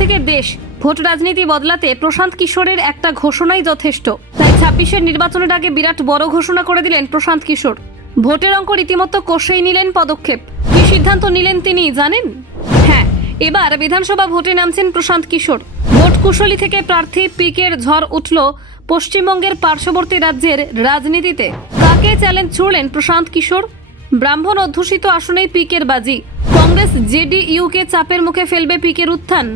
থেকে দেশ ভোট রাজনীতি বদলাতে প্রশান্ত কিশোরের একটা ঘোষণাই যথেষ্ট। তাই ২৬-এর নির্বাচনের আগে বিরাট বড় ঘোষণা করে দিলেন প্রশান্ত কিশোর। ভোটের অঙ্ক রীতিমতো কষেই নিলেন পদক্ষেপ। কি সিদ্ধান্ত নিলেন তিনি জানেন? হ্যাঁ, এবার বিধানসভা ভোটে নামছেন প্রশান্ত কিশোর। ভোট কুশলী থেকে প্রার্থী পিকের ঝড় উঠল পশ্চিমবঙ্গের পার্শ্ববর্তী রাজ্যের রাজনীতিতে। কাকে চ্যালেঞ্জ ছুড়লেন প্রশান্ত কিশোর? ব্রাহ্মণ অধ্যুষিত আসনেই পিকের বাজি। কংগ্রেস জেডিইউকে চাপের মুখে ফেলবে পিকের উত্থান।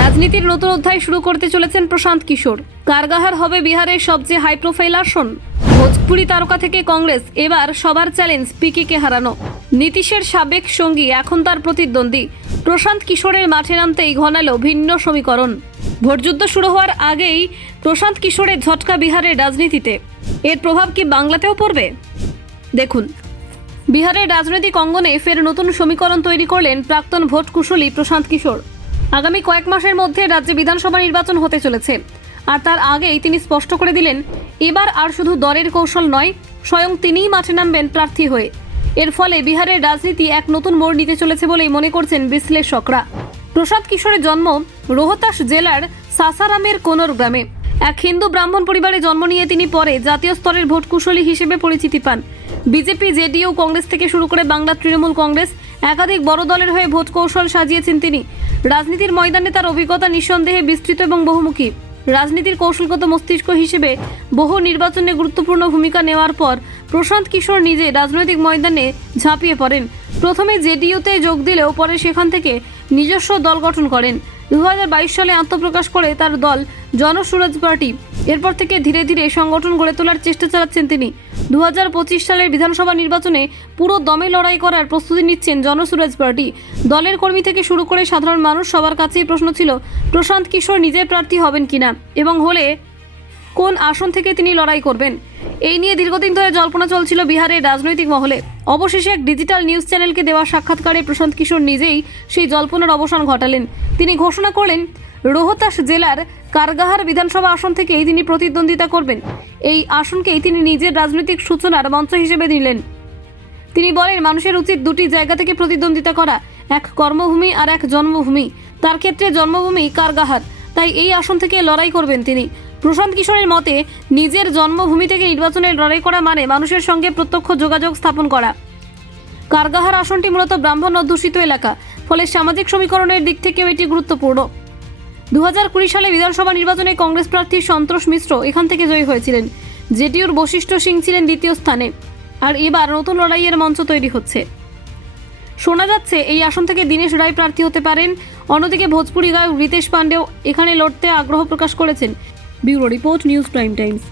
রাজনীতির নতুন অধ্যায় শুরু করতে চলেছেন প্রশান্ত কিশোর। কারগাহার হবে বিহারের সবচেয়ে হাই প্রোফাইল আসন। ভোজপুরি তারকা থেকে কংগ্রেস এবার সবার চ্যালেঞ্জ পিকেকে হারানো। নীতিশের সাবেক সঙ্গী এখন তার প্রতিদ্বন্দ্বী। প্রশান্ত কিশোরের মাঠে নামতেই ঘনালো ভিন্ন সমীকরণ। ভোটযুদ্ধ শুরু হওয়ার আগেই প্রশান্ত কিশোরের ঝটকা বিহারের রাজনীতিতে। এর প্রভাব কি বাংলাতেও পড়বে? দেখুন, বিহারের রাজনৈতিক অঙ্গনে ফের নতুন সমীকরণ তৈরি করলেন প্রাক্তন ভোট কুশলী প্রশান্ত কিশোর। আগামী কয়েক মাসের মধ্যে রাজ্যে বিধানসভা নির্বাচন হতে চলেছে, আর তার আগেই তিনি স্পষ্ট করে দিলেন এবার আর শুধু দলের কৌশল নয়, স্বয়ং তিনিই মাঠে নামবেন প্রার্থী হয়ে। এর ফলে বিহারের রাজনীতি এক নতুন মোড় নিতে চলেছে বলেই মনে করছেন বিশ্লেষকরা। প্রশান্ত কিশোরের জন্ম রোহতাস জেলার সাসারামের কোনর গ্রামে। এক হিন্দু ব্রাহ্মণ পরিবারে জন্ম নিয়ে তিনি পরে জাতীয় স্তরের ভোট কুশলী হিসেবে পরিচিতি পান। বিজেপি, জেডিইউ, কংগ্রেস থেকে শুরু করে বাংলার তৃণমূল কংগ্রেস একাধিক বড় দলের হয়ে ভোট কৌশল সাজিয়েছেন তিনি। রাজনীতির ময়দানে তার অভিজ্ঞতা নিঃসন্দেহে বিস্তৃত এবং বহুমুখী। রাজনীতির কৌশলগত মস্তিষ্ক হিসেবে বহু নির্বাচনে গুরুত্বপূর্ণ ভূমিকা নেওয়ার পর প্রশান্ত কিশোর নিজে রাজনৈতিক ময়দানে ঝাঁপিয়ে পড়েন। প্রথমে জেডিইউতে যোগ দিলেও পরে সেখান থেকে নিজস্ব দল গঠন করেন। 2022 সালে আত্মপ্রকাশ করে তার দল জনসুরাজ পার্টি। এরপর থেকে ধীরে ধীরে সংগঠন গড়ে তোলার চেষ্টা চালাচ্ছেন তিনি। 2025 সালের বিধানসভা নির্বাচনে পুরো দমে লড়াই করার প্রস্তুতি নিচ্ছেন জনসুরাজ পার্টি। দলের কর্মী থেকে শুরু করে সাধারণ মানুষ সবার কাছেই প্রশ্ন ছিল প্রশান্ত কিশোর নিজে প্রার্থী হবেন কিনা এবং হলে কোন আসন থেকে তিনি লড়াই করবেন। এই নিয়ে দীর্ঘদিন ধরে জল্পনা চলছিল বিহারের রাজনৈতিক মহলে। অবশেষে এক ডিজিটাল নিউজ চ্যানেলকে দেওয়া সাক্ষাৎকারে প্রশান্ত কিশোর নিজেই সেই জল্পনার অবসান ঘটালেন। তিনি ঘোষণা করলেন রোহতাস জেলার কারগাহার বিধানসভা আসন থেকেই তিনি প্রতিদ্বন্দ্বিতা করবেন। এই আসনকেই তিনি নিজের রাজনৈতিক সূচনার মঞ্চ হিসেবে নিলেন। তিনি বলেন মানুষের উচিত দুটি জায়গা থেকে প্রতিদ্বন্দ্বিতা করা, এক কর্মভূমি আর এক জন্মভূমি। তার ক্ষেত্রে জন্মভূমি কারগাহার, তাই এই আসন থেকে লড়াই করবেন তিনি। প্রশান্ত কিশোরের মতে নিজের জন্মভূমি থেকে নির্বাচনে লড়াই করা মানে মানুষের সঙ্গে প্রত্যক্ষ যোগাযোগ স্থাপন করা। কারগাহার আসনটি মূলত ব্রাহ্মণ অধ্যুষিত এলাকা, ফলে সামাজিক সমীকরণের দিক থেকেও এটি গুরুত্বপূর্ণ। 2020 সালে বিধানসভা নির্বাচনে কংগ্রেস প্রার্থী সন্তোষ মিশ্র এখান থেকে জয়ী হয়েছিলেন। জেডিইউর বশিষ্ঠ সিং ছিলেন দ্বিতীয় স্থানে। আর এবার নতুন লড়াইয়ের মঞ্চ তৈরি হচ্ছে। শোনা যাচ্ছে এই আসন থেকে দীনেশ রায় প্রার্থী হতে পারেন। অন্যদিকে ভোজপুরি গায়ক রিতেশ পান্ডেও এখানে লড়তে আগ্রহ প্রকাশ করেছেন। Bureau report, news prime Times.